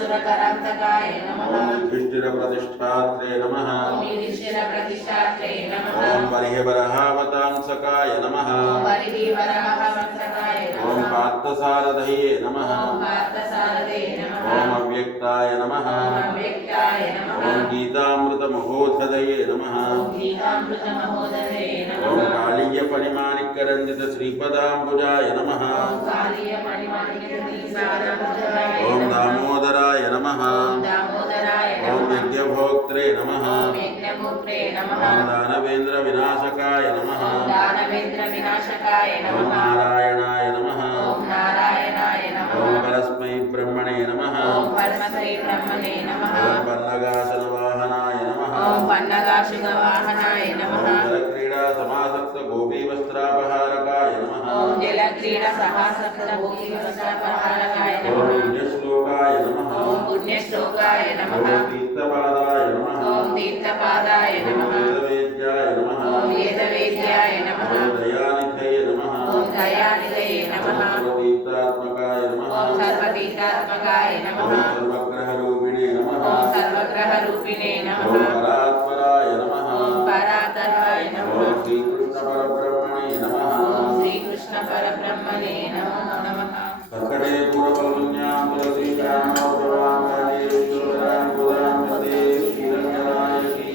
सुरकरान्तकाय नमः। ओम युधिष्ठिरप्रतिष्ठात्रे नमः। ओम युधिष्ठिरप्रतिष्ठात्रे नमः। ओम बर्हिवरहावतांसकाय नमः। ओम बर्हिवरहावतांसकाय नमः। ओम पार्थसारथये नमः। ओम पार्थसारथे नमः। ओम अव्यक्ताय नमः। ओम अव्यक्ताय नमः। ओम गीतामृतमहोदधये नमः। ओम गीतामृतमहोदधये नमः। ओम कालीयफणिमाणिक्यरञ्जित श्रीपदाम्बुजाय नमः। ओम कालीयफणिमाणिक्यरञ्जित ओम दामोदराय नमः। ओम दामोदराय नमः। ओम यज्ञभोक्त्रे नमः। ओम यज्ञभोक्त्रे नमः। ओम दानवेन्द्र विनाशकाय नमः। ओम दानवेन्द्र विनाशकाय नमः। ओम नारायणाय नमः। ओम नारायणाय नमः। ओम परस्मै ब्रह्मणे नमः। ओम परस्मै ब्रह्मणे नमः। ओम पन्नगासनवाहनाय नमः। ओम पन्नगासुगवाहनाय नमः। ओम जलक्रीडा समासक्त गोपीवस्त्रापहारकाय नमः। ओम जलक्रीडा समासक्त गोपीवस्त्रापहारकाय ओम नमः। पुण्यश्लोकाय नमः। ओम पुण्यश्लोकाय नमः। ओम तीर्थपादाय नमः। ओम तीर्थपादाय नमः। ओम वेदवेद्याय नमः। ओम वेदवेद्याय नमः। ओम दयानिधये नमः। ओम दयानिधये नमः। सर्वतीर्थात्मकाय नमः। ओम सर्वतीर्थात्मकाय नमः। ओम सर्वग्रहरूपिणे नमः। ओम सर्वग्रहरूपिणे नमः। ओम परात्पराय नमः। ओम परात्पराय नमः। ओम श्रीकृष्णपरब्रह्मणे नमः। ओम श्रीकृष्णपरब्रह्मणे नमो नमः। कर्कटे पूर्वकल्पन्यां तुलसीकामोदवां राजेश्वरां गोदां वन्दे श्रीरङ्गनायकीम्।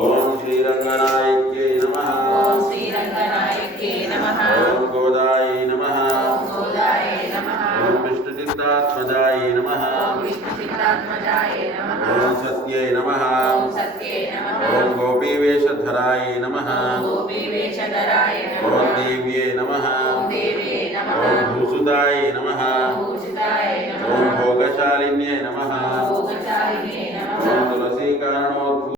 ओम श्रीरङ्गनायक्यै नमः। ओम श्रीरङ्गनायके नमः। ओम गोदायै नमः। ओम गोदाये नमः। ओम विष्णुचित्तात्मजायै नमः। ओम विष्णुचित्तात्मजाय नमः। ओम सत्यै नमः। ओम सत्ये नमः। ओम गोपीवेशधराय नमः। ओम गोपीवेशधराय ओम नमः। देव्ये नमः। ओम देवे नमः। ओम भूसुताय नमः। ओम भूषिताय नमः। ओम भोगशालिन्ये नमः। ओम भोगचारिणे नमः। ओम तुलसीकारणोद्भूताय